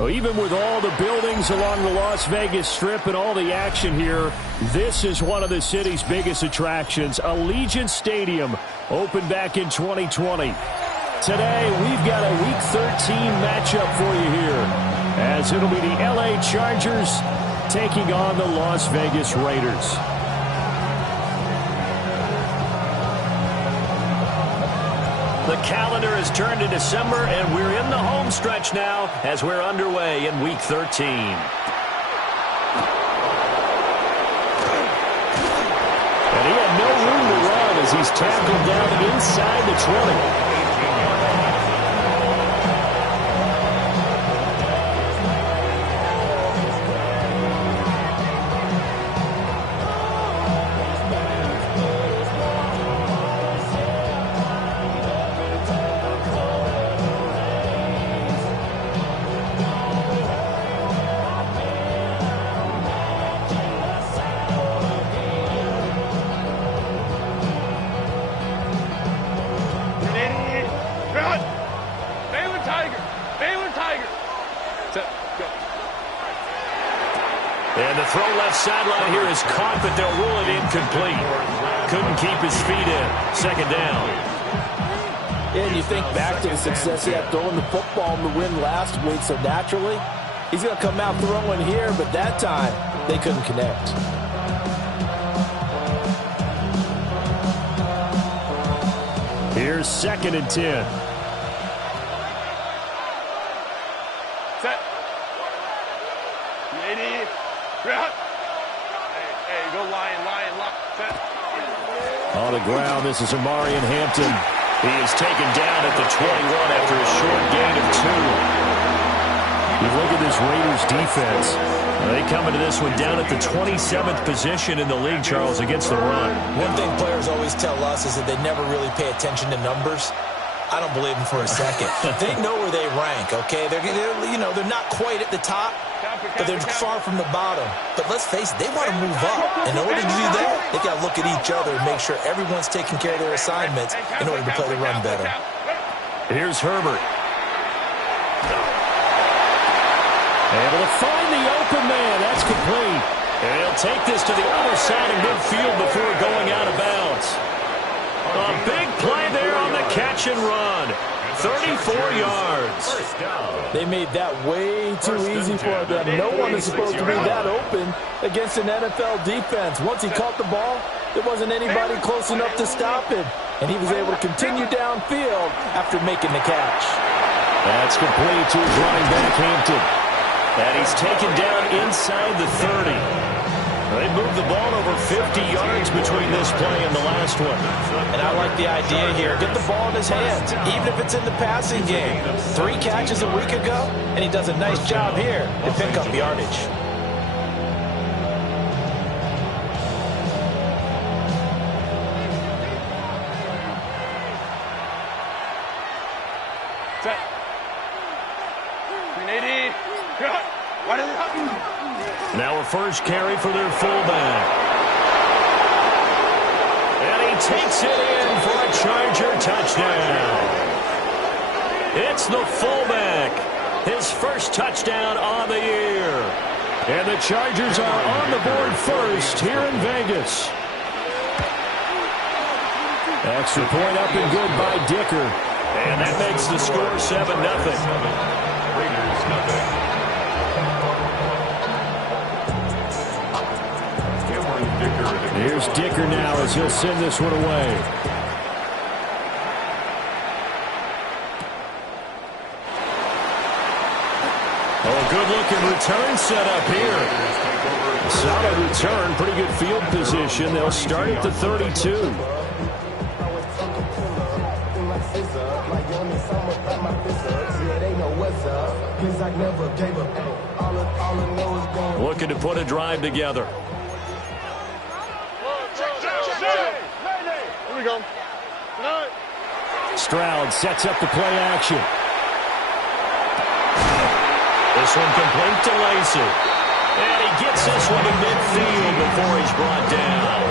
Well, even with all the buildings along the Las Vegas Strip and all the action here, this is one of the city's biggest attractions. Allegiant Stadium opened back in 2020. Today, we've got a Week 13 matchup for you here, as it'll be the LA Chargers taking on the Las Vegas Raiders. The calendar has turned to December, and we're in the home stretch now as we're underway in Week 13. And he had no room to run as he's tackled down inside the 20. And the throw left sideline here is caught, but they'll rule it incomplete. Couldn't keep his feet in. Second down. And you think back to the success he had throwing the football in the win last week, so naturally, he's going to come out throwing here, but that time, they couldn't connect. Here's 2nd and 10. Set. Ready. Hey, go lion. Set. On the ground, this is Amarian Hampton. He is taken down at the 21 after a short gain of 2. You look at this Raiders defense. They come into this one down at the 27th position in the league, Charles, against the run. One thing players always tell us is that they never really pay attention to numbers. I don't believe them for a second. They know where they rank, okay? They're not quite at the top, but they're far from the bottom. But let's face it, they want to move up. In order to do that, they got to look at each other and make sure everyone's taking care of their assignments in order to play the run better. Here's Herbert. Able to find the open man. That's complete. And he'll take this to the other side of midfield before going out of bounds. A big play there on the catch and run. 34 yards. They made that way too easy for them. No one is supposed to be that open against an NFL defense. Once he caught the ball, there wasn't anybody close enough to stop him. And he was able to continue downfield after making the catch. That's complete to his running back, Hampton. And he's taken down inside the 30. They moved the ball over 50 yards between this play and the last one. And I like the idea here. Get the ball in his hands, even if it's in the passing game. 3 catches a week ago, and he does a nice job here to pick up yardage. Set. 380. What is it? Now a first carry for their fullback. And he takes it in for a Charger touchdown. It's the fullback. His first touchdown on the year. And the Chargers are on the board first here in Vegas. Extra point up and good by Dicker. And that makes the score 7-0. Raiders nothing. Here's Dicker now as he'll send this one away. Oh, good-looking return set up here. Solid return, pretty good field position. They'll start at the 32. Looking to put a drive together. Here we go. Stroud sets up the play action. This one complete to Lacey. And he gets this one to midfield before he's brought down.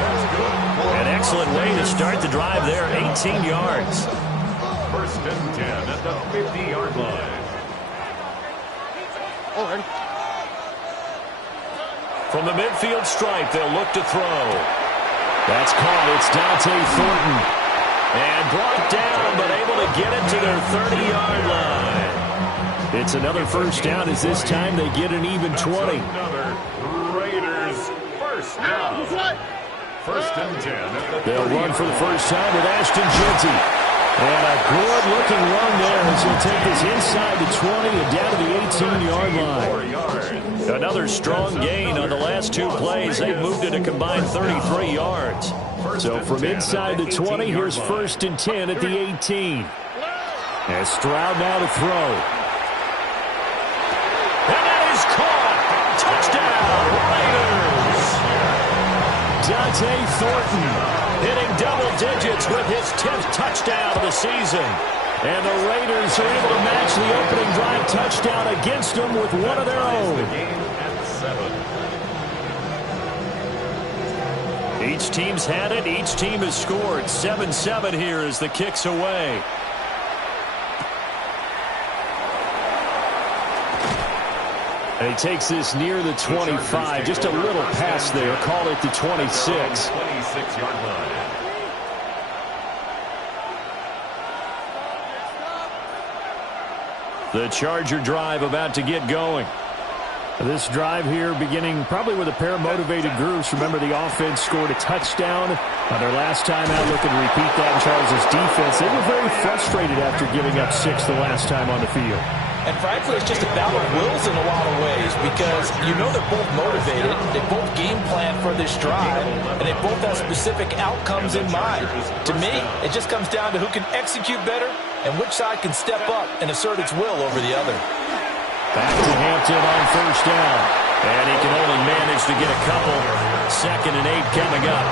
An excellent way to start the drive there, 18 yards. First and 10 at the 50-yard line. From the midfield stripe, they'll look to throw. That's caught. It's Dante Thornton. And brought down, but able to get it to their 30-yard line. It's another first down, as this time they get an even 20. Another Raiders first down. First and 10. They'll run for the first time with Ashton Jeanty. And a good-looking run there as he'll take this inside the 20 and down to the 18-yard line. Another strong gain on the last two plays. They've moved it a combined 33 yards. So from inside the 20, here's first and 10 at the 18. As Stroud now to throw. And that is caught. Touchdown, Raiders. Dante Thornton hitting double digits with his 10th touchdown of the season. And the Raiders are able to match the opening drive touchdown against them with one of their own. Each team's had it. Each team has scored. 7-7 here as the kick's away. And he takes this near the 25. Just a little pass there. Call it the 26. 26-yard line. The Charger drive about to get going. This drive here beginning probably with a pair of motivated groups. Remember, the offense scored a touchdown on their last time out. Looking to repeat that in Charles' defense. They were very frustrated after giving up 6 the last time on the field. And frankly, it's just a battle of wills in a lot of ways because you know they're both motivated. They both game plan for this drive, and they both have specific outcomes in mind. To me, it just comes down to who can execute better and which side can step up and assert its will over the other. Back to Hampton on first down. And he can only manage to get a couple. 2nd and 8 coming up.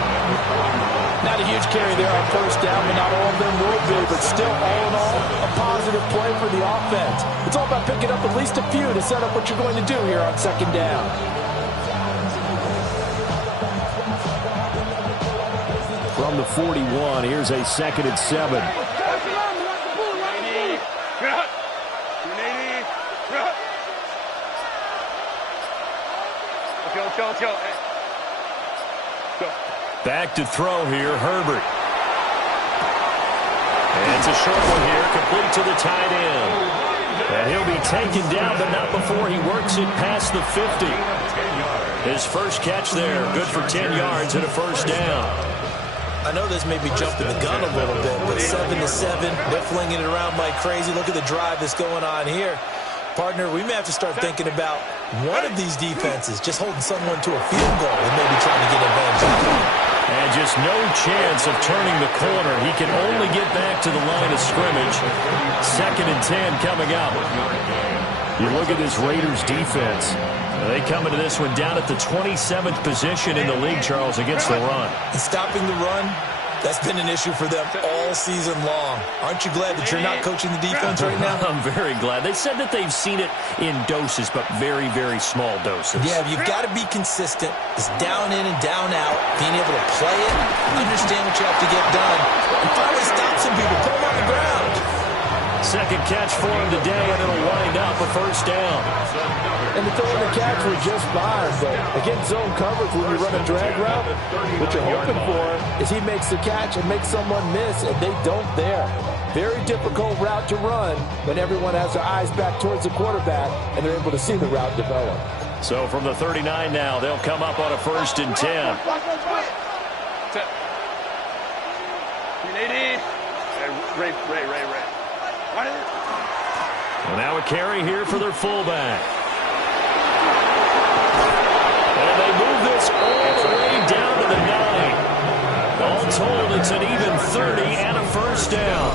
Not a huge carry there on first down, but not all of them will be. But still, all in all, a positive play for the offense. It's all about picking up at least a few to set up what you're going to do here on 2nd down. From the 41, here's a 2nd and 7. Back to throw here, Herbert. And it's a short one here, complete to the tight end. And he'll be taken down, but not before he works it past the 50. His first catch there, good for 10 yards and a first down. I know this may be jumping the gun a little bit, but 7-7, they're flinging it around like crazy. Look at the drive that's going on here. Partner, we may have to start thinking about one of these defenses just holding someone to a field goal and maybe trying to get advantage. And just no chance of turning the corner. He can only get back to the line of scrimmage. 2nd and 10 coming up. You look at this Raiders defense. They come into this one down at the 27th position in the league, Charles, against the run. And stopping the run, that's been an issue for them all season long. Aren't you glad that you're not coaching the defense right now? I'm very glad. They said that they've seen it in doses, but very, very small doses. Yeah, you've got to be consistent. It's down in and down out, being able to play it, understand what you have to get done, and finally stop some people, put them on the ground. 2nd catch for him today, and it'll wind up a first down. And the throw and the catch were just fine, but against zone coverage, when you run a drag route, what you're hoping for is he makes the catch and makes someone miss, and they don't there. Very difficult route to run when everyone has their eyes back towards the quarterback, and they're able to see the route develop. So from the 39 now, they'll come up on a 1st and 10. Ray. And now a carry here for their fullback. And they move this all the way down to the 9. All told, it's an even 30 and a first down.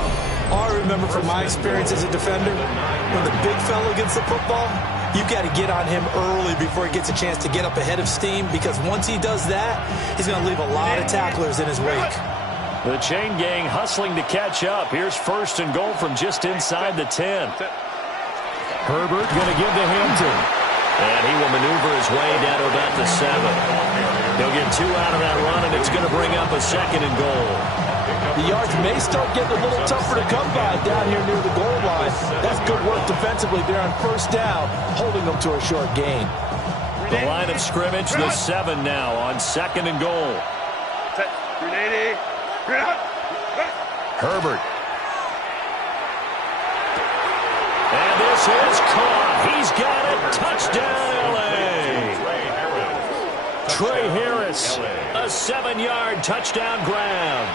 All I remember from my experience as a defender, when the big fella gets the football, you've got to get on him early before he gets a chance to get up ahead of steam, because once he does that, he's going to leave a lot of tacklers in his wake. The chain gang hustling to catch up. Here's 1st and goal from just inside the 10. Herbert going to give to Hampton. And he will maneuver his way down to about the 7. He'll get 2 out of that run, and it's going to bring up a 2nd and goal. The yards may start getting a little tougher to come by down here near the goal line. line. That's good work defensively there on first down, holding them to a short gain. The line of scrimmage, the 7 now on 2nd and goal. Herbert. And this is caught. He's got it. Touchdown, L.A. Trey Harris, a 7-yard touchdown grab.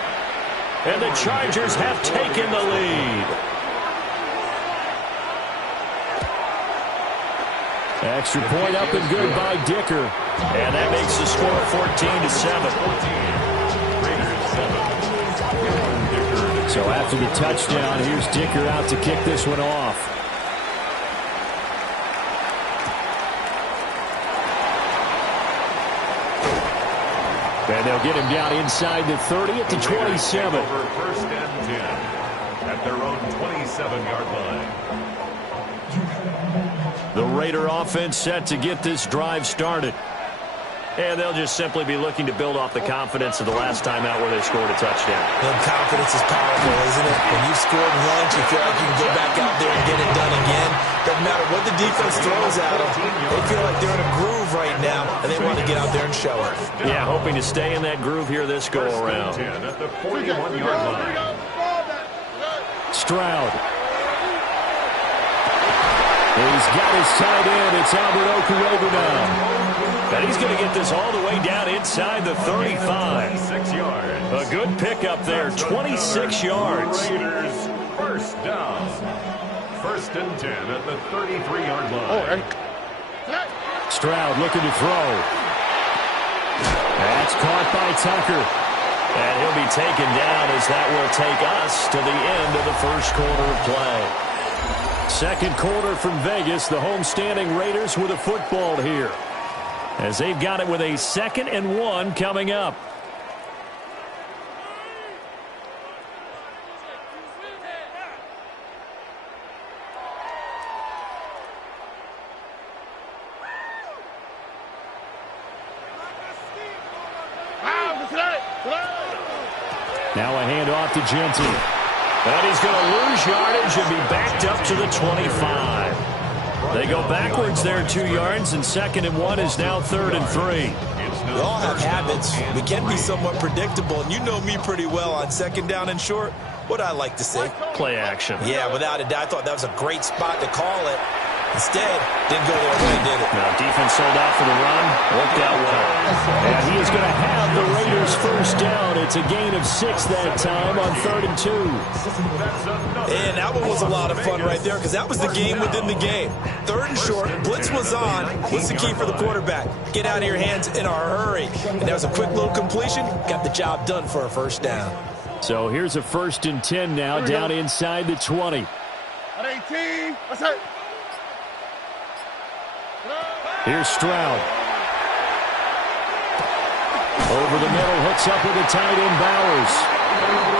And the Chargers have taken the lead. Extra point up and good by Dicker. And that makes the score 14-7. So after the touchdown, here's Dicker out to kick this one off. And they'll get him down inside the 30 at the 27. First and 10 at their own 27-yard line. The Raider offense set to get this drive started. And they'll just simply be looking to build off the confidence of the last time out where they scored a touchdown. And confidence is powerful, isn't it? When you've scored once, you feel like you can go back out there and get it done again. Doesn't matter what the defense throws at them. They feel like they're in a groove right now, and they want to get out there and show it. Yeah, hoping to stay in that groove here this go-around. At the 41-yard line. Stroud. He's got his tight end. It's Albert Okurobu now. And he's going to get this all the way down inside the 35. 26 yards. A good pickup there, 26 yards. Raiders first down. First and 10 at the 33-yard line. Stroud looking to throw. That's caught by Tucker. And he'll be taken down as that will take us to the end of the first quarter of play. Second quarter from Vegas, the homestanding Raiders with a football here, as they've got it with a 2nd and 1 coming up. Now a handoff to Genty. And he's going to lose yardage and be backed up to the 25. They go backwards there 2 yards, and 2nd and 1 is now 3rd and 3. We all have habits. We can be somewhat predictable, and you know me pretty well on 2nd down and short. What I like to say? Play action. Yeah, without a doubt. I thought that was a great spot to call it. Instead, didn't go their way, did it? Now, defense sold out for the run. Worked out well. And he is going to have the Raiders first down. It's a gain of 6 that time on 3rd and 2. And that one was a lot of fun right there, because that was the game within the game. 3rd and short, blitz was on. What's the key for the quarterback? Get out of your hands in a hurry. And that was a quick little completion. Got the job done for a first down. So here's a 1st and 10 now, down inside the 20. 18. What's that? Here's Stroud. Over the middle, hooks up with the tight end Bowers.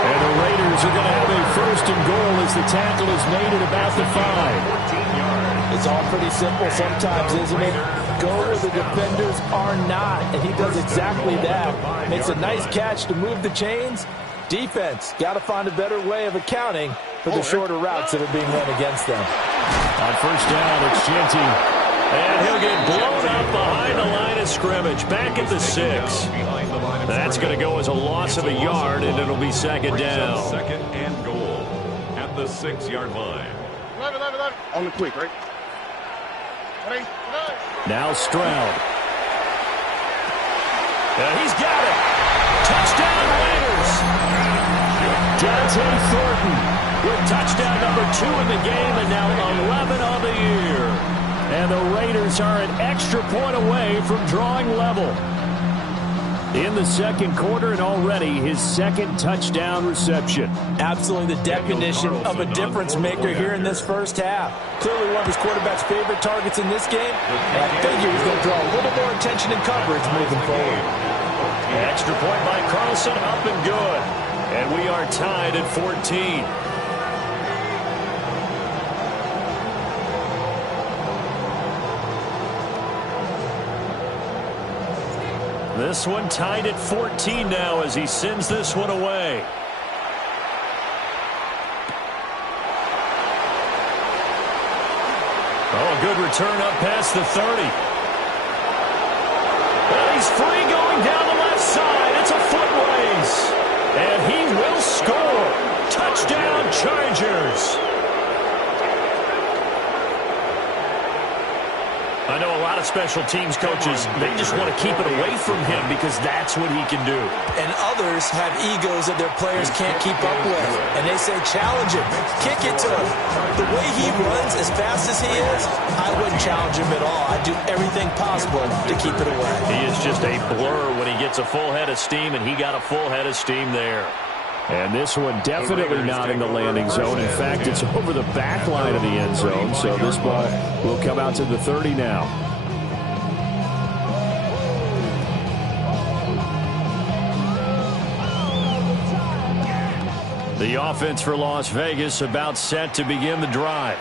And the Raiders are going to have a 1st and goal as the tackle is made at about the 5. It's all pretty simple sometimes, isn't it? Go where the defenders are not, and he does exactly that. Makes a nice catch to move the chains. Defense, got to find a better way of accounting for the shorter routes that are being run against them. On first down, it's Genty. And he'll get blown up behind the line of scrimmage, back at the 6. That's going to go as a loss of a yard, and it'll be 2nd down. 2nd and goal at the 6-yard line. On the quick, right? Now Stroud. And he's got it. Touchdown Raiders. Dante Thornton with touchdown number 2 in the game, and now 11 on the year. And the Raiders are an extra point away from drawing level in the second quarter, and already his 2nd touchdown reception. Absolutely the definition of a difference maker here in this first half. Clearly one of his quarterback's favorite targets in this game, and I figure he's going to draw a little more attention and coverage moving forward. Extra point by Carlson, up and good. And we are tied at 14. This one tied at 14 now as he sends this one away. good return up past the 30. And he's free going down the left side. It's a foot race. And he will score. Touchdown, Chargers. I know a lot of special teams coaches, they just want to keep it away from him because that's what he can do. And others have egos that their players can't keep up with. And they say, challenge him, kick it to him. The way he runs as fast as he is, I wouldn't challenge him at all. I'd do everything possible to keep it away. He is just a blur when he gets a full head of steam, and he got a full head of steam there. And this one definitely not in the landing zone. In fact, it's over the back line of the end zone. So this ball will come out to the 30 now. The offense for Las Vegas about set to begin the drive.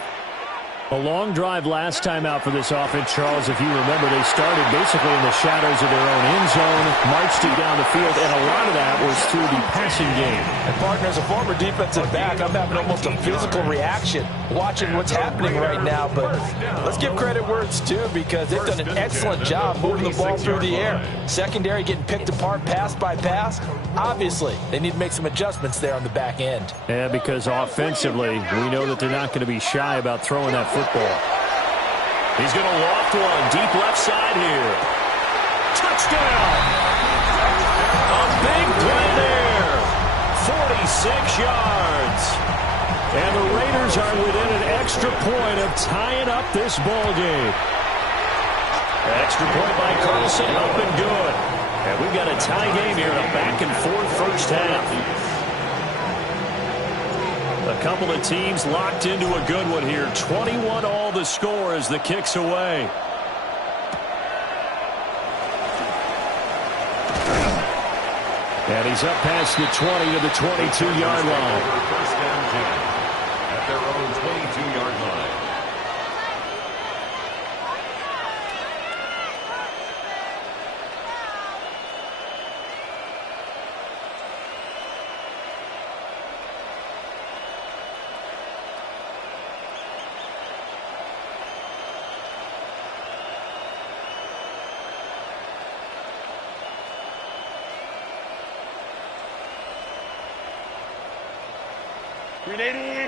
A long drive last time out for this offense, Charles. If you remember, they started basically in the shadows of their own end zone, marched it down the field, and a lot of that was through the passing game. And, partner, as a former defensive back, I'm having almost a physical reaction watching what's happening right now. But let's give credit where it's due because they've done an excellent job moving the ball through the air. Secondary getting picked apart pass by pass. Obviously, they need to make some adjustments there on the back end. Yeah, because offensively, we know that they're not going to be shy about throwing that football. He's going to loft one deep left side here. Touchdown! A big play there. 46 yards. And the Raiders are within an extra point of tying up this ball game. Extra point by Carlson, up and good. And we've got a tie game here in a back-and-forth first half. A couple of teams locked into a good one here. 21 all the score as the kick's away. And he's up past the 20 to the 22-yard line. First down 10 at their own 22-yard line.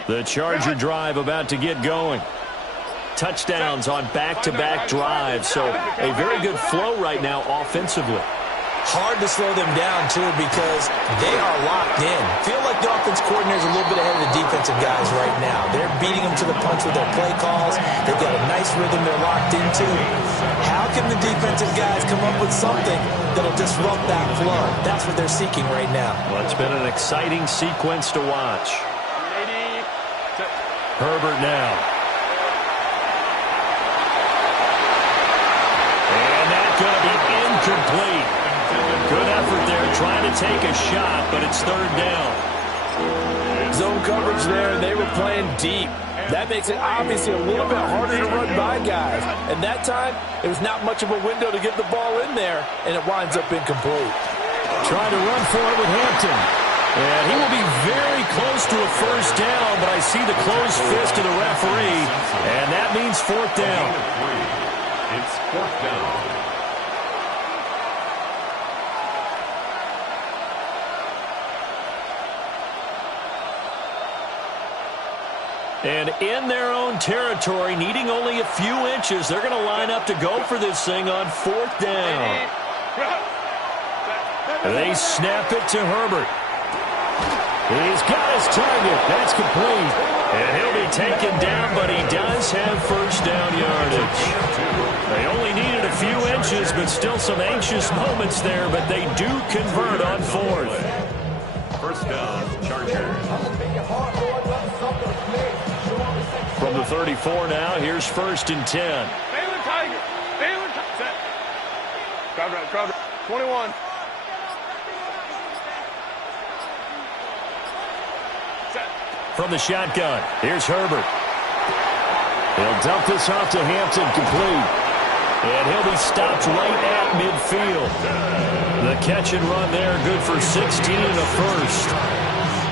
The Charger drive about to get going. Touchdowns on back-to-back drives, so a very good flow right now offensively. Hard to slow them down, too, because they are locked in. Feel like the offense coordinator is a little bit ahead of the defensive guys right now. They're beating them to the punch with their play calls. They've got a nice rhythm they're locked into. How can the defensive guys come up with something that'll disrupt that flow? That's what they're seeking right now. Well, it's been an exciting sequence to watch. Herbert now. And that's going to be incomplete. Good effort there trying to take a shot, but it's third down. Zone coverage there, and they were playing deep. That makes it obviously a little bit harder to run by guys. And that time, there was not much of a window to get the ball in there, and it winds up incomplete. Trying to run for it with Hampton. And he will be very close to a first down, but I see the closed fist of the referee, and that means fourth down. It's fourth down. And in their own territory, needing only a few inches, they're going to line up to go for this thing on fourth down. They snap it to Herbert. He's got his target. That's complete. And he'll be taken down, but he does have first down yardage. They only needed a few inches, but still some anxious moments there, but they do convert on fourth. First down, Chargers. From the 34 now, here's first and 10. Baylor Tiger. Baylor Tiger. Crowd right. 21. From the shotgun, here's Herbert. He'll dump this off to Hampton, complete. And he'll be stopped right at midfield. The catch and run there, good for 16 and a first.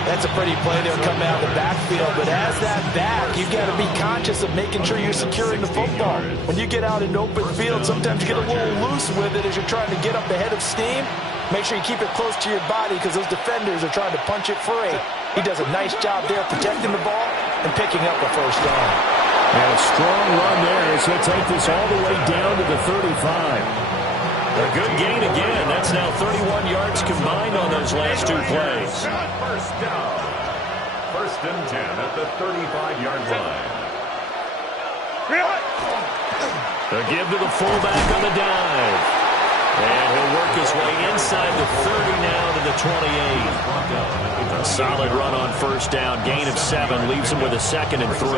That's a pretty play there coming out of the backfield, but as that back, you've got to be conscious of making sure you're securing the football. When you get out in open field, sometimes you get a little loose with it as you're trying to get up the head of steam. Make sure you keep it close to your body because those defenders are trying to punch it free. He does a nice job there protecting the ball and picking up a first down. And a strong run there as he'll take this all the way down to the 35. A good gain again. That's now 31 yards combined on those last two plays. First down. First and 10 at the 35-yard line. A give to the fullback on the dive. And he'll work his way inside the 30 now to the 28. A solid run on first down. Gain of 7 leaves him with a 2nd and 3.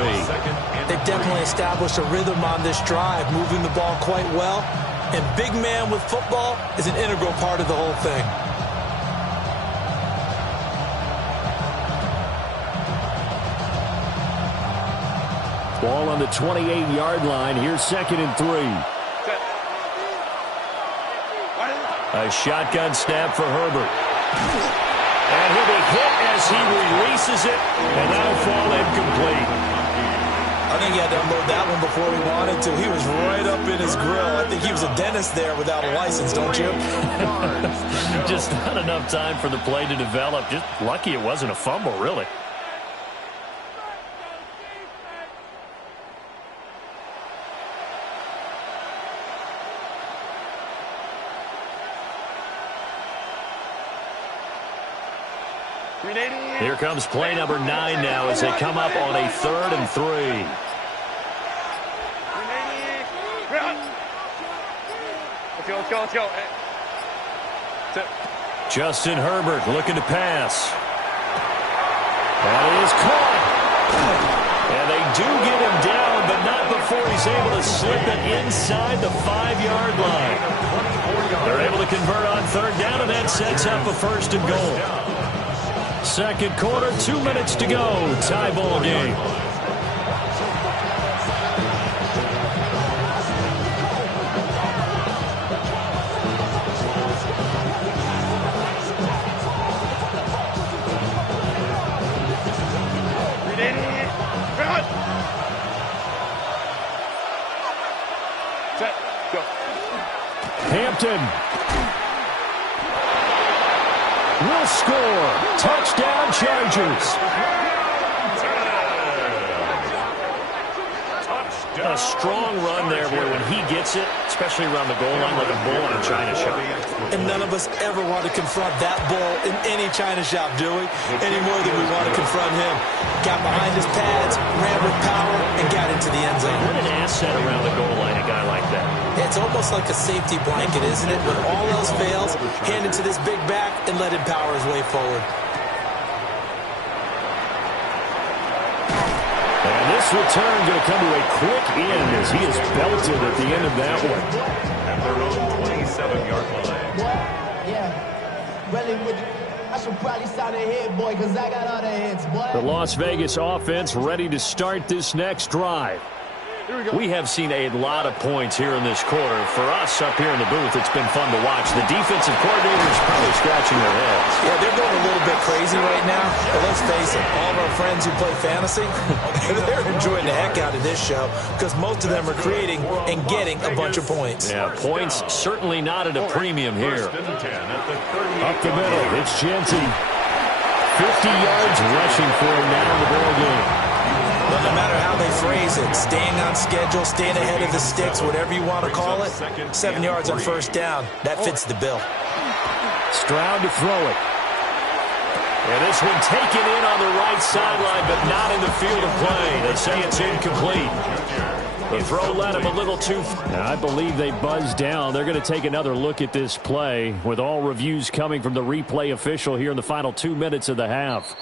They've definitely established a rhythm on this drive, moving the ball quite well. And big man with football is an integral part of the whole thing. Ball on the 28-yard line. Here's 2nd and 3. A shotgun snap for Herbert. And he'll be hit as he releases it, and that'll fall incomplete. I think he had to unload that one before he wanted to. He was right up in his grill. I think he was a dentist there without a license, don't you? Just not enough time for the play to develop. Just lucky it wasn't a fumble, really. Here comes play number 9 now as they come up on a 3rd and 3. Let's go. Justin Herbert looking to pass. That is caught. And they do get him down, but not before he's able to slip it inside the 5-yard line. They're able to convert on 3rd down, and that sets up a 1st and goal. Second quarter, 2 minutes to go. Tie ball game. Set, go. Hampton will score. Touchdown, Chargers. A strong run there, boy, when he gets it, especially around the goal line like a bull in a china shop. And none of us ever want to confront that bull in any china shop, do we? Any more than we want to confront him. Got behind his pads, ran with power, and got into the end zone. What an asset around the goal line, a guy like that. It's almost like a safety blanket, isn't it? When all else fails, hand it to this big back and let him power his way forward. And this return going to come to a quick end as he is belted at the end of that one. At their own 27-yard line. Yeah. Really, I should probably start a hit, boy, because I got other hits, boy. The Las Vegas offense ready to start this next drive. We have seen a lot of points here in this quarter. For us up here in the booth, it's been fun to watch. The defensive coordinators probably scratching their heads. Yeah, they're going a little bit crazy right now. But let's face it, all of our friends who play fantasy, they're enjoying the heck out of this show because most of them are creating and getting a bunch of points. Yeah, points certainly not at a premium here. Up the middle, it's Jensen. 50 yards rushing for him now in the ball game. But no matter how they phrase it, staying on schedule, staying ahead of the sticks, whatever you want to call it, 7 yards on first down, that fits the bill. Stroud to throw it. And this one taken in on the right sideline, but not in the field of play. They say it's incomplete. The throw led him a little too far. I believe they buzzed down. They're going to take another look at this play with all reviews coming from the replay official here in the final 2 minutes of the half.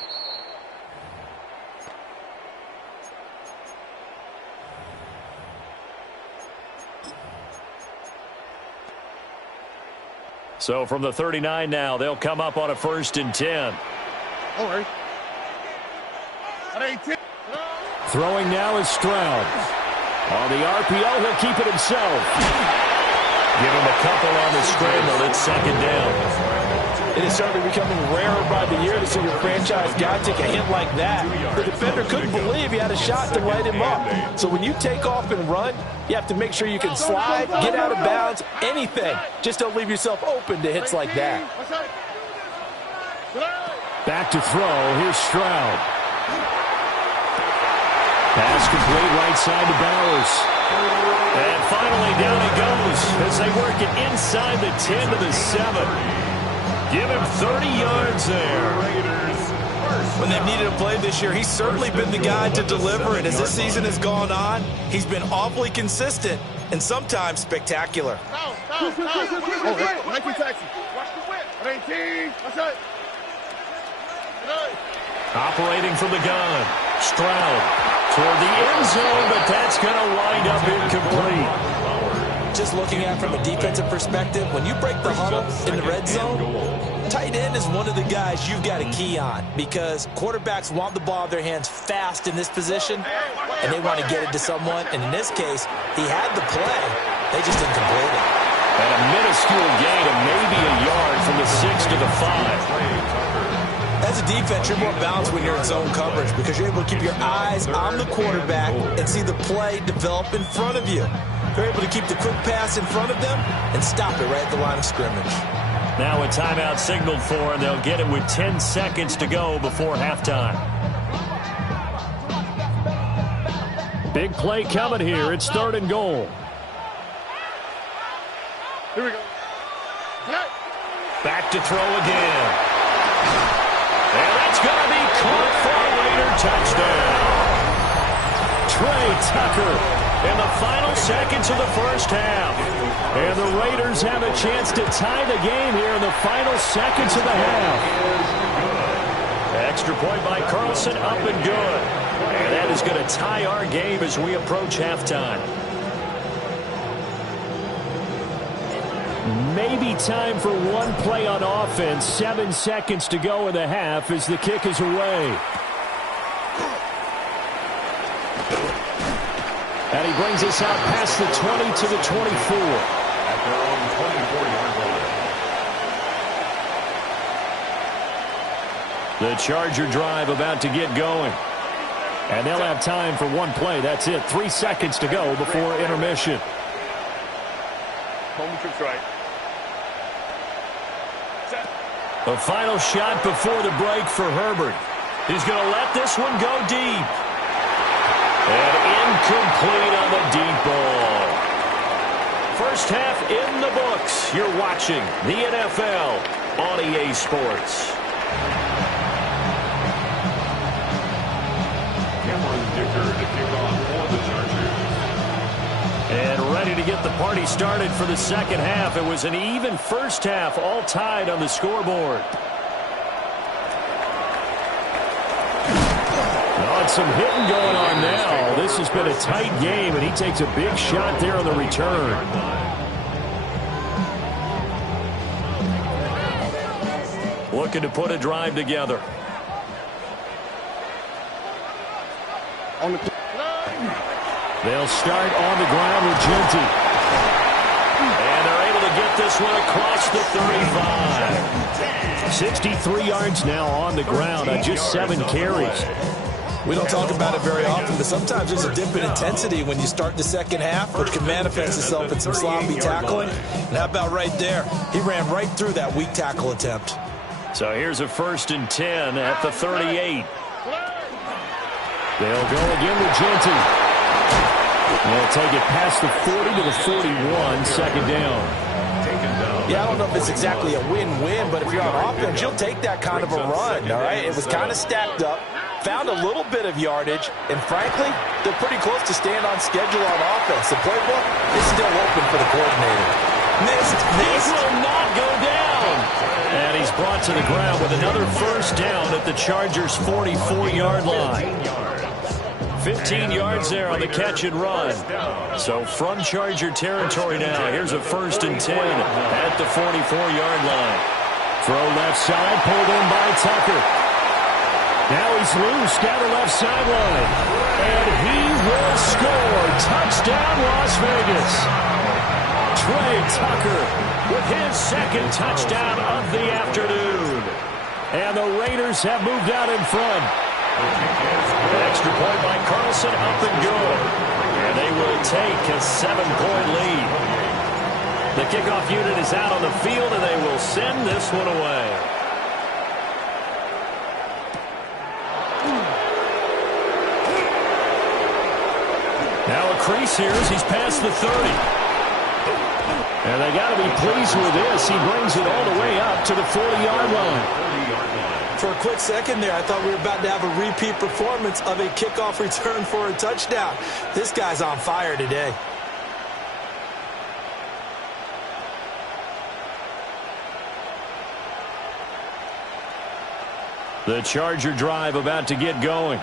So from the 39 now, they'll come up on a 1st and 10. Don't worry. Throwing now is Stroud. On the RPO, he'll keep it himself. Give him a couple on the scramble. It's 2nd down. It is certainly becoming rarer by the year to see your franchise guy take a hit like that. The defender couldn't believe he had a shot to light him up. So when you take off and run, you have to make sure you can slide, get out of bounds, anything. Just don't leave yourself open to hits like that. Back to throw. Here's Stroud. Pass complete right side to Bowers. And finally down he goes as they work it inside the 10 to the 7. Give him 30 yards there. When they've needed a play this year, he's certainly been the guy to deliver it. As this season has gone on, he's been awfully consistent and sometimes spectacular. Operating from the gun. Stroud toward the end zone, but that's going to wind up incomplete. Just looking at it from a defensive perspective, when you break the huddle in the red zone, tight end is one of the guys you've got to key on because quarterbacks want the ball in their hands fast in this position, and they want to get it to someone. And in this case, he had the play. They just didn't complete it. And a minuscule gain of maybe a yard from the 6 to the 5. As a defense, you're more balanced when you're in zone coverage because you're able to keep your eyes on the quarterback and see the play develop in front of you. You're able to keep the quick pass in front of them and stop it right at the line of scrimmage. Now a timeout signaled for, and they'll get it with 10 seconds to go before halftime. Big play coming here. It's 3rd and goal. Here we go. Back to throw again. And that's going to be caught for a Raider touchdown. Trey Tucker in the final seconds of the first half. And the Raiders have a chance to tie the game here in the final seconds of the half. Extra point by Carlson, up and good. And that is going to tie our game as we approach halftime. Maybe time for one play on offense. 7 seconds to go in the half as the kick is away. And he brings us out past the 20 to the 24. At their own 24-yard line. The Charger drive about to get going. And they'll have time for one play. That's it. 3 seconds to go before intermission. Home trips right. The final shot before the break for Herbert. He's going to let this one go deep. And incomplete on the deep ball. First half in the books. You're watching the NFL on EA Sports. Cameron Dicker to kick off for the Chargers. And ready to get the party started for the second half. It was an even first half, all tied on the scoreboard. Some hitting going on now. This has been a tight game, and he takes a big shot there on the return. Looking to put a drive together. They'll start on the ground with Genty. And they're able to get this one across the 35. 63 yards now on the ground on just 7 carries. We don't talk about it very often, but sometimes there's a dip in intensity when you start the second half, which can manifest itself in some sloppy tackling. And how about right there? He ran right through that weak tackle attempt. So here's a 1st and 10 at the 38. They'll go again with Genty. They'll take it past the 40 to the 41, 2nd down. Yeah, I don't know if it's exactly a win-win, but if you're on offense, you'll take that kind of a run, all right? It was kind of stacked up. Found a little bit of yardage, and frankly, they're pretty close to staying on schedule on offense. The playbook is still open for the coordinator. Missed. This will not go down. And he's brought to the ground with another 1st down at the Chargers' 44-yard line. 15 yards there on the catch and run. So from Charger territory now, here's a 1st and 10 at the 44-yard line. Throw left side, pulled in by Tucker. Now he's loose down the left sideline. And he will score. Touchdown, Las Vegas. Tucker with his second touchdown of the afternoon. And the Raiders have moved out in front. Extra point by Carlson, up and good. And they will take a 7-point lead. The kickoff unit is out on the field, and they will send this one away. Now a crease here as he's past the 30. And they got to be pleased with this. He brings it all the way up to the 40-yard line. For a quick second there, I thought we were about to have a repeat performance of a kickoff return for a touchdown. This guy's on fire today. The Charger drive about to get going.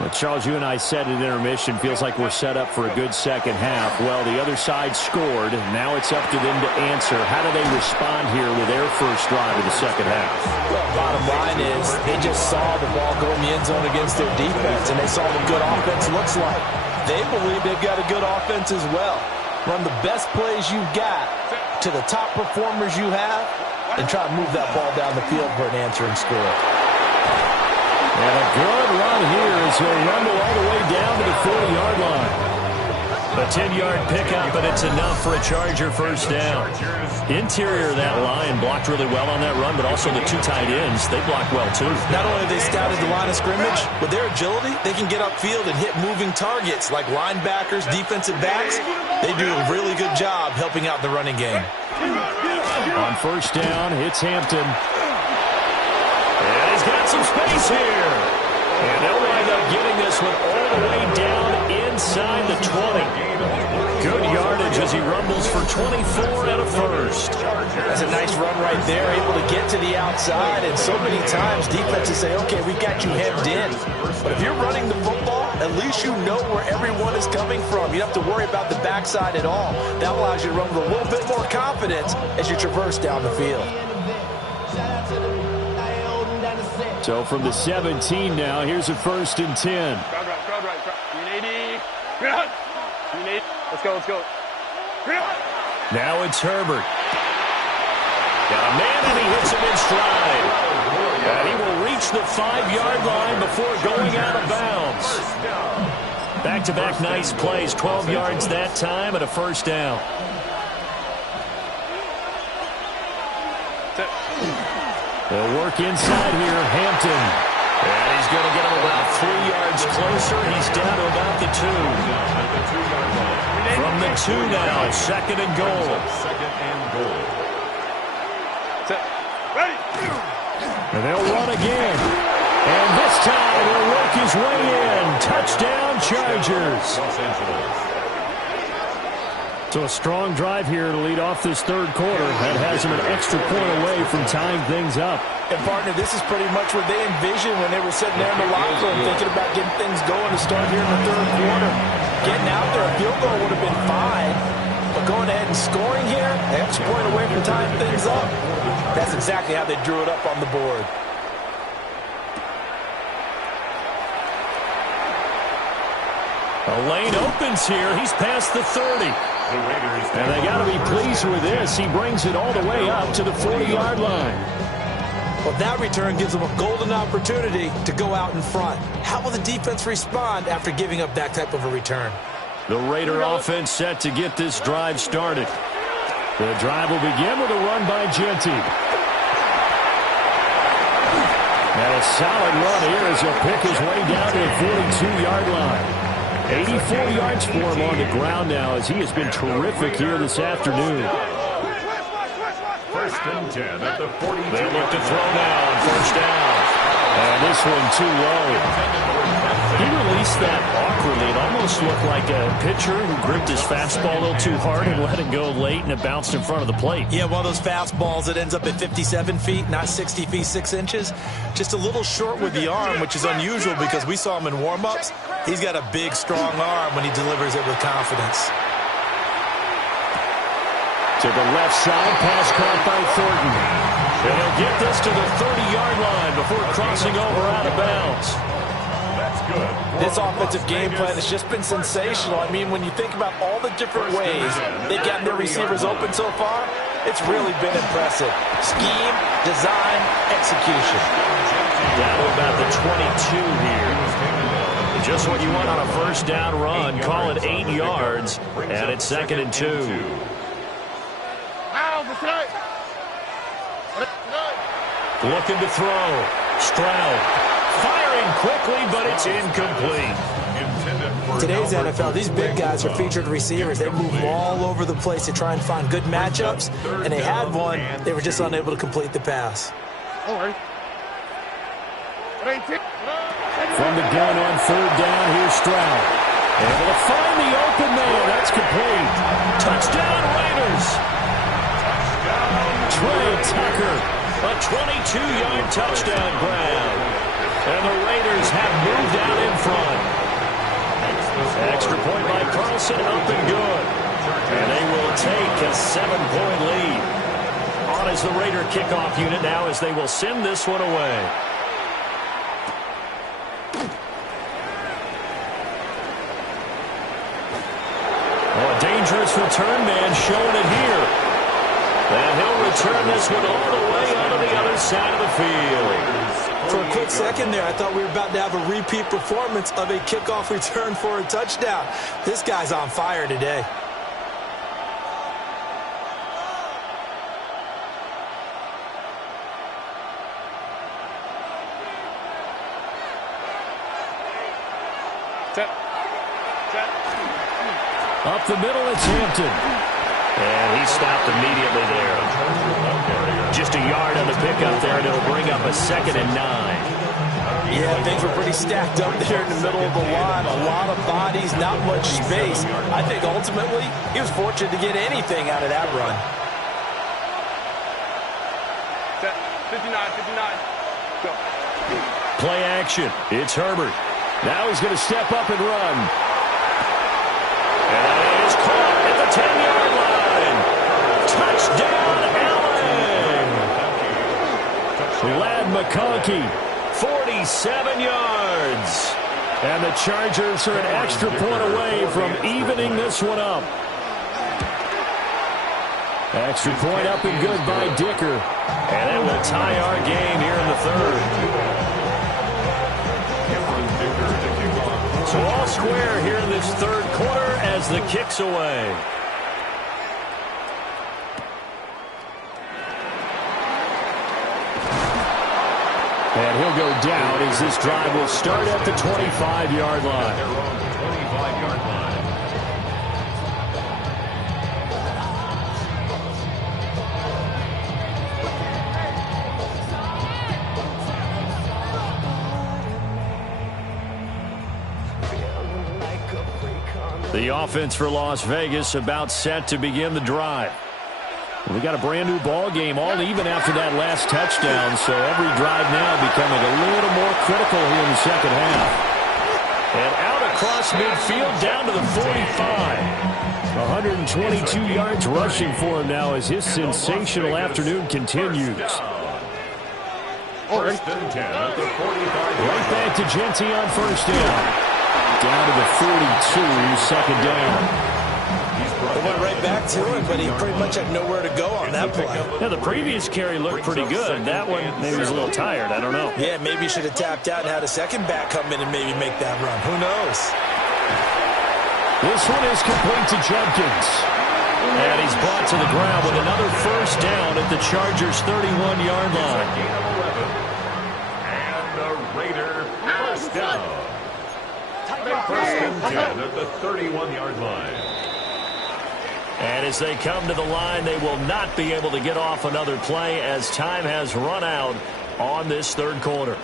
Well, Charles, you and I said at intermission, feels like we're set up for a good second half. Well, the other side scored. Now it's up to them to answer. How do they respond here with their first drive of the second half? Well, bottom line is they just saw the ball go in the end zone against their defense, and they saw what good offense looks like. They believe they've got a good offense as well. Run the best plays you've got to the top performers you have, and try to move that ball down the field for an answering score. And a good run here as he'll rumble all the way down to the 40-yard line. A 10-yard pickup, and it's enough for a Charger first down. Interior of that line blocked really well on that run, but also the two tight ends, they blocked well too. Not only have they scouted the line of scrimmage, with their agility, they can get upfield and hit moving targets like linebackers, defensive backs. They do a really good job helping out the running game. On first down, it's Hampton. And he's got some space here. And they'll wind up getting this one all the way down inside the 20. Good yardage as he rumbles for 24 and a first. That's a nice run right there, able to get to the outside. And so many times defenses say, okay, we got you hemmed in. But if you're running the football, at least you know where everyone is coming from. You don't have to worry about the backside at all. That allows you to run with a little bit more confidence as you traverse down the field. So from the 17 now, here's a 1st and 10. Let's go, let's go. Now it's Herbert. Got a man and he hits him in stride. And he will reach the 5-yard line before going out of bounds. Back-to-back nice plays, 12 yards that time and a first down. They'll work inside here, Hampton. And he's going to get him about 3 yards closer. He's down to about the 2. From the 2 now, 2nd and goal. And they'll run again. And this time he'll work his way in. Touchdown, Chargers. So a strong drive here to lead off this third quarter. That has him an extra point away from tying things up. And, partner, this is pretty much what they envisioned when they were sitting there in the locker room thinking about getting things going to start here in the third quarter. Getting out there, a field goal would have been fine. But going ahead and scoring here, an extra point away from tying things up, that's exactly how they drew it up on the board. A lane opens here. He's past the 30. And they got to be pleased with this. He brings it all the way up to the 40-yard line. Well, that return gives them a golden opportunity to go out in front. How will the defense respond after giving up that type of a return? The Raider offense set to get this drive started. The drive will begin with a run by Genty. And a solid run here as he'll pick his way down to the 42-yard line. 84 yards for him on the ground now as he has been terrific here this afternoon. 1st and 10 at the 42. They look to throw now on first down. And this one too low. He released that awkwardly. It almost looked like a pitcher who gripped his fastball a little too hard and let it go late, and it bounced in front of the plate. Yeah, one of those fastballs that ends up at 57 feet, not 60 feet, 6 inches. Just a little short with the arm, which is unusual because we saw him in warm-ups. He's got a big, strong arm when he delivers it with confidence. To the left side, pass caught by Thornton. And he'll get this to the 30-yard line before crossing over out of bounds. This offensive game plan has just been sensational. I mean, when you think about all the different ways they've gotten their receivers open so far, it's really been impressive. Scheme, design, execution. Down to about the 22 here. Just what you want on a first down run. Call it 8 yards, and it's 2nd and 2. Looking to throw. Stroud firing quickly, but it's incomplete. Today's NFL, these big guys are featured receivers. They move all over the place to try and find good matchups, and they had one. They were just unable to complete the pass. From the gun on 3rd down, here's Stroud. Able to find the open man. That's complete. Touchdown, Raiders. Trey Tucker, a 22-yard touchdown grab. And the Raiders have moved out in front. Extra point by Carlson, up and good. And they will take a 7-point lead. On is the Raider kickoff unit now as they will send this one away. Dangerous return man showing it here. And he'll return this one all the way onto the other side of the field. For a quick second there, I thought we were about to have a repeat performance of a kickoff return for a touchdown. This guy's on fire today. Up the middle, it's Hampton. And he stopped immediately there. Just a yard on the pickup there, and it'll bring up a 2nd and 9. Yeah, things were pretty stacked up there in the middle of the line. A lot of bodies, not much space. I think ultimately he was fortunate to get anything out of that run. 59, 59. Go. Play action. It's Herbert. Now he's going to step up and run. And it is caught at the 10-yard line. Touchdown, Allen. Lad McConkey, 47 yards. And the Chargers are an extra point away from evening this one up. Extra point up and good by Dicker. And it will tie our game here in the 3rd. So all square here in this 3rd quarter as the kick's away. And he'll go down as this drive will start at the 25-yard line. The offense for Las Vegas about set to begin the drive. We got a brand new ball game, all even after that last touchdown, so every drive now becoming a little more critical here in the 2nd half. And out across midfield down to the 45. 122 yards rushing for him now as his sensational afternoon continues. First and 10 at the 45. Right back to Genty on 1st down. Down to the 42, 2nd down. They went right back to it, but he pretty much had nowhere to go on that play. Yeah, the previous carry looked pretty good. That one, maybe he was a little tired. I don't know. Yeah, maybe he should have tapped out and had a second back come in and maybe make that run. Who knows? This one is complete to Judkins. And he's brought to the ground with another first down at the Chargers' 31-yard line. And the Raider first down. First and 10 at the 31-yard line. And as they come to the line, they will not be able to get off another play as time has run out on this 3rd quarter.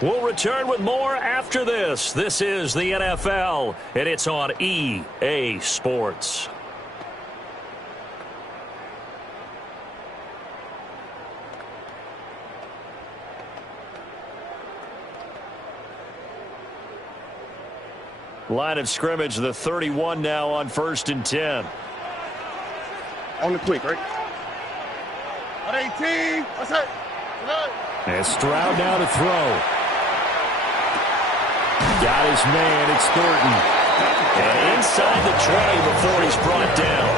We'll return with more after this. This is the NFL, and it's on EA Sports. Line of scrimmage, the 31 now on 1st and 10. On the quick, right? 18. What's that? And Stroud now to throw. Got his man. It's Thornton. And inside the 20 before he's brought down.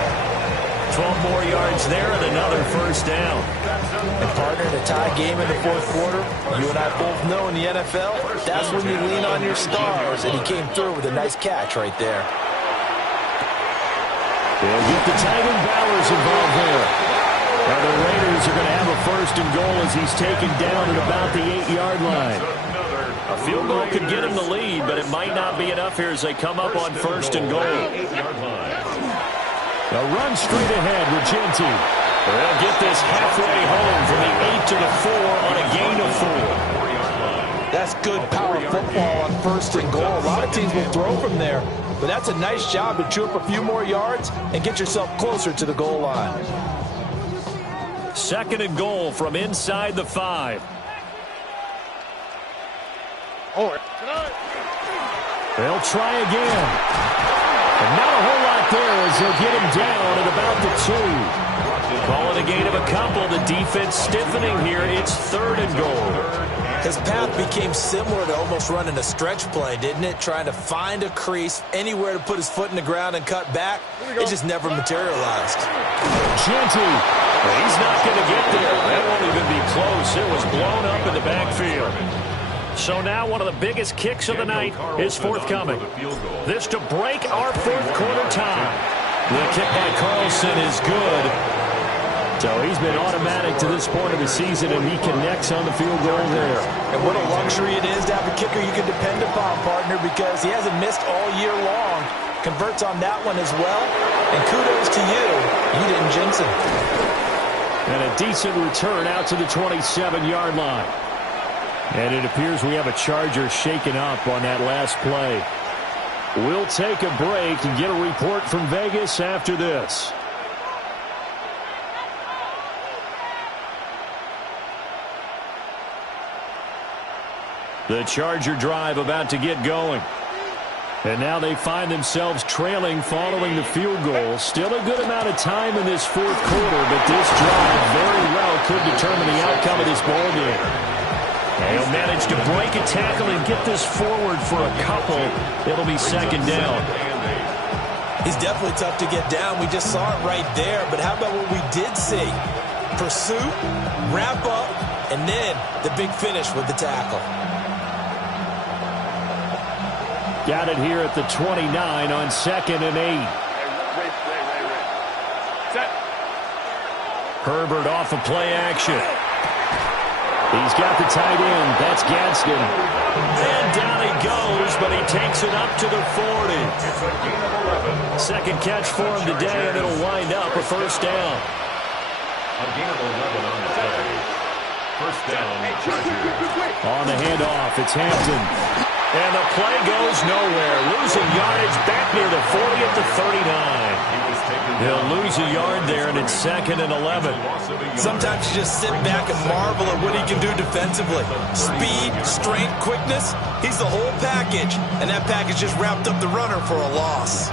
12 more yards there and another first down. And partner, in a tie game in the fourth quarter, you and I both know in the NFL, that's when you lean on your stars, and he came through with a nice catch right there. They'll get the tight end Bowers involved there. Now the Raiders are going to have a first and goal as he's taken down at about the 8-yard line. A field goal could get him the lead, but it might not be enough here as they come up on first and goal. A run straight ahead with Genti. They'll get this halfway home from the 8 to the 4 on a gain of 4. That's good power football on first and goal. A lot of teams will throw from there, but that's a nice job to chew up a few more yards and get yourself closer to the goal line. Second and goal from inside the 5. They'll try again. And not a whole lot there as they'll get him down at about the 2. Calling a gain of a couple. The defense stiffening here. It's third and goal. His path became similar to almost running a stretch play, didn't it? Trying to find a crease, anywhere to put his foot in the ground and cut back. It just never materialized. Genti. He's not going to get there. That won't even be close. It was blown up in the backfield. So now one of the biggest kicks of the night is forthcoming. This to break our fourth quarter tie. The kick by Carlson is good. So he's been automatic to this point of the season, and he connects on the field goal there. And what a luxury it is to have a kicker you can depend upon, partner, because he hasn't missed all year long. Converts on that one as well. And kudos to you. You didn't jinx him. And a decent return out to the 27-yard line. And it appears we have a Charger shaken up on that last play. We'll take a break and get a report from Vegas after this. The Charger drive about to get going. And now they find themselves trailing following the field goal. Still a good amount of time in this fourth quarter, but this drive very well could determine the outcome of this ball game. He'll manage to break a tackle and get this forward for a couple. It'll be second down. He's definitely tough to get down. We just saw it right there. But how about what we did see? Pursuit, wrap up, and then the big finish with the tackle. Got it here at the 29 on 2nd and 8. Herbert off of play action. He's got the tight end. That's Gadsden. And down he goes, but he takes it up to the 40. Second catch for him today, and it'll wind up a first down. A gain of 11 on the play. First down, Chargers. On the handoff, it's Hampton. And the play goes nowhere. Losing yardage back near the 40 at the 39. He'll lose a yard there, and it's 2nd and 11. Sometimes you just sit back and marvel at what he can do defensively. Speed, strength, quickness. He's the whole package. And that package just wrapped up the runner for a loss.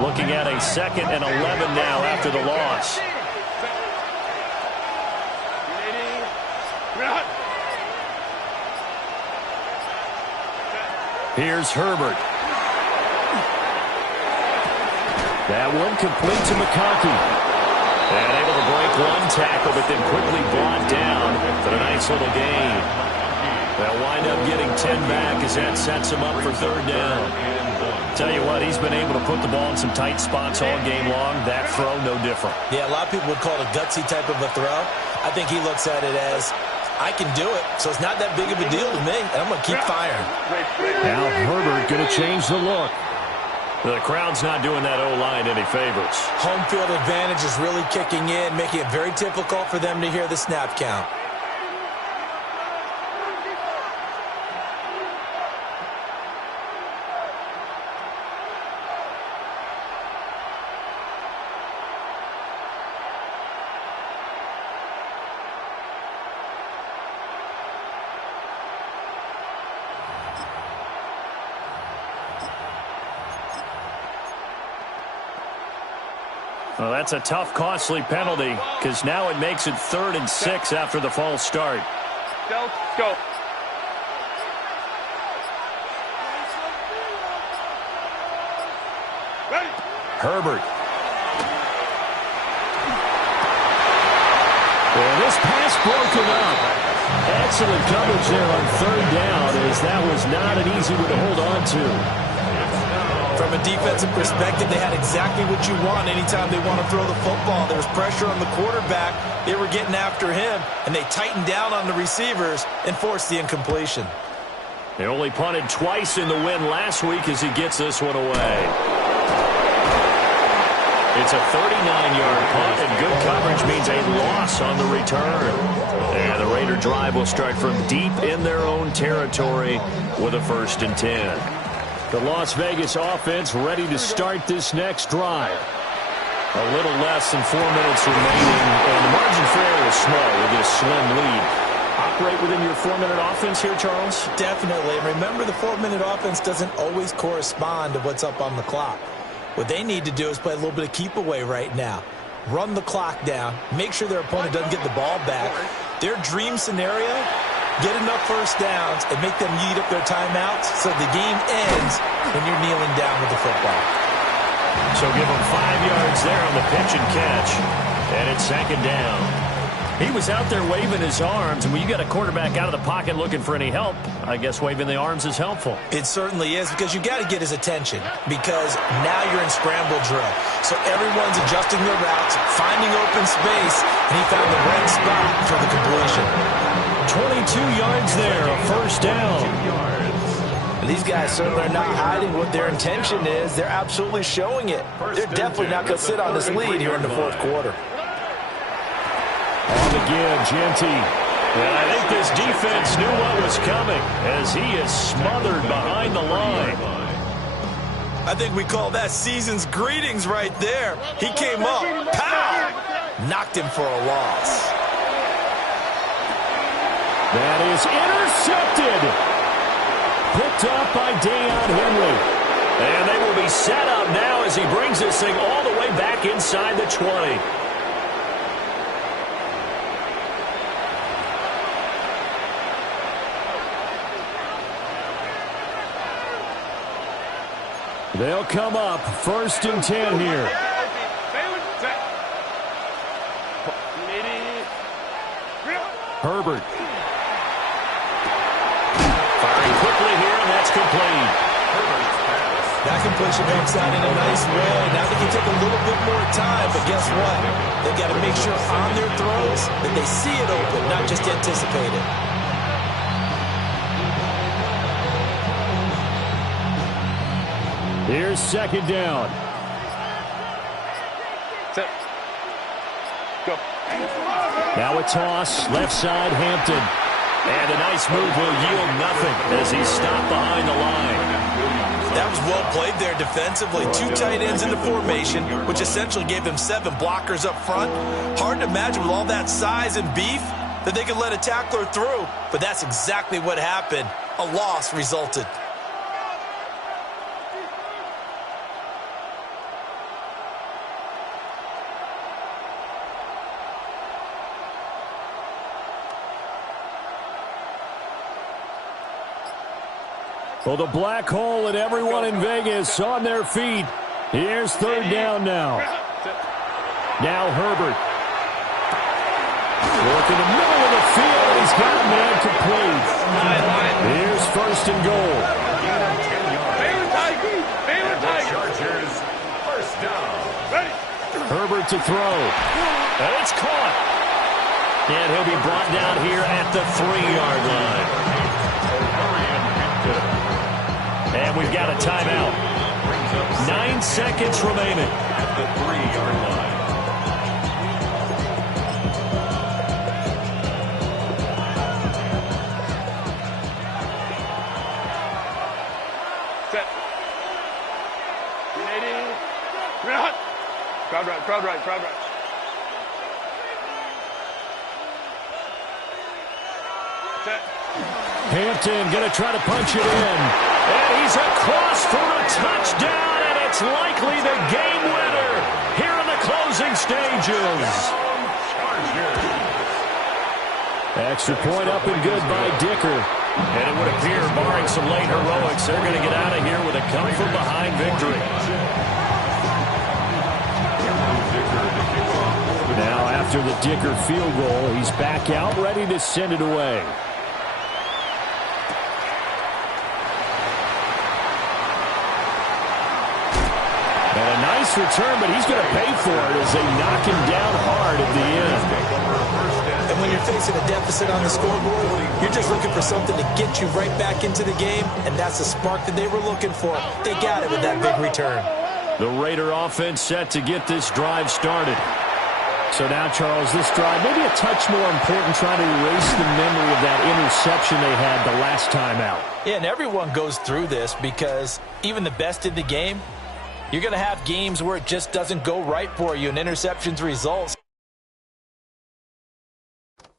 Looking at a 2nd and 11 now after the loss. Here's Herbert. That one complete to McConkey. And able to break one tackle, but then quickly brought down for a nice little gain. They'll wind up getting 10 back as that sets him up for third down. Tell you what, he's been able to put the ball in some tight spots all game long. That throw, no different. Yeah, a lot of people would call it a gutsy type of a throw. I think he looks at it as, I can do it, so it's not that big of a deal to me, and I'm going to keep firing. Now Herbert going to change the look. The crowd's not doing that O-line any favors. Home field advantage is really kicking in, making it very difficult for them to hear the snap count. Well, that's a tough, costly penalty because now it makes it 3rd and 6 after the false start. Go. Herbert. And this pass broken up. Excellent coverage there on 3rd down, as that was not an easy one to hold on to. From a defensive perspective, they had exactly what you want anytime they want to throw the football. There was pressure on the quarterback. They were getting after him, and they tightened down on the receivers and forced the incompletion. They only punted twice in the win last week as he gets this one away. It's a 39-yard punt, and good coverage means a loss on the return. And the Raider drive will start from deep in their own territory with a 1st and 10. The Las Vegas offense ready to start this next drive. A little less than 4 minutes remaining, and the margin for error is small with this slim lead. Operate within your 4-minute offense here, Charles? Definitely. And remember, the 4-minute offense doesn't always correspond to what's up on the clock. What they need to do is play a little bit of keep away right now. Run the clock down. Make sure their opponent doesn't get the ball back. Their dream scenario, get enough 1st downs and make them eat up their timeouts so the game ends when you're kneeling down with the football. So give them 5 yards there on the pitch and catch. And it's 2nd down. He was out there waving his arms, and when you got a quarterback out of the pocket looking for any help, I guess waving the arms is helpful. It certainly is, because you got to get his attention, because now you're in scramble drill. So everyone's adjusting their routes, finding open space, and he found the right spot for the completion. 22 yards there, a 1st down. And these guys certainly are not hiding what their intention is. They're absolutely showing it. They're definitely not going to sit on this lead here in the 4th quarter. On the give, Genty. And I think this defense knew what was coming as he is smothered behind the line. I think we call that season's greetings right there. He came up, pow! Knocked him for a loss. That is intercepted. Picked up by Deion Henry. And they will be set up now as he brings this thing all the way back inside the 20. They'll come up 1st and 10 here. Herbert. Firing quickly here, and that's complete. That completion works out in a nice way. Now they can take a little bit more time, but guess what? They've got to make sure on their throws that they see it open, not just anticipate it. Here's 2nd down. Set. Go. Now a toss, left side, Hampton. And a nice move will yield nothing as he's stopped behind the line. That was well played there defensively. 2 tight ends in the formation, which essentially gave them 7 blockers up front. Hard to imagine with all that size and beef that they could let a tackler through. But that's exactly what happened. A loss resulted. Well, the black hole and everyone in Vegas on their feet. Here's 3rd down now. Now Herbert. Look in the middle of the field. He's got a man complete. Here's 1st and goal. Chargers, 1st down. Herbert to throw. And it's caught. And he'll be brought down here at the 3-yard line. And we've got a timeout. 9 seconds remaining. At the 3-yard line. Set. Crowd right, crowd right, crowd right. Set. Hampton going to try to punch it in. And he's across for a touchdown, and it's likely the game winner here in the close. closing stages. Extra point up and good by Dicker. And it would appear, barring some late heroics, they're going to get out of here with a come-from-behind victory. Now, after the Dicker field goal, he's back out, ready to send it away. And a nice return, but he's going to pay for it as they knock him down hard at the end. And when you're facing a deficit on the scoreboard, you're just looking for something to get you right back into the game, and that's the spark that they were looking for. They got it with that big return. The Raider offense set to get this drive started. So now, Charles, this drive maybe a touch more important, trying to erase the memory of that interception they had the last time out. Yeah, and everyone goes through this because even the best in the game, you're going to have games where it just doesn't go right for you and interceptions results.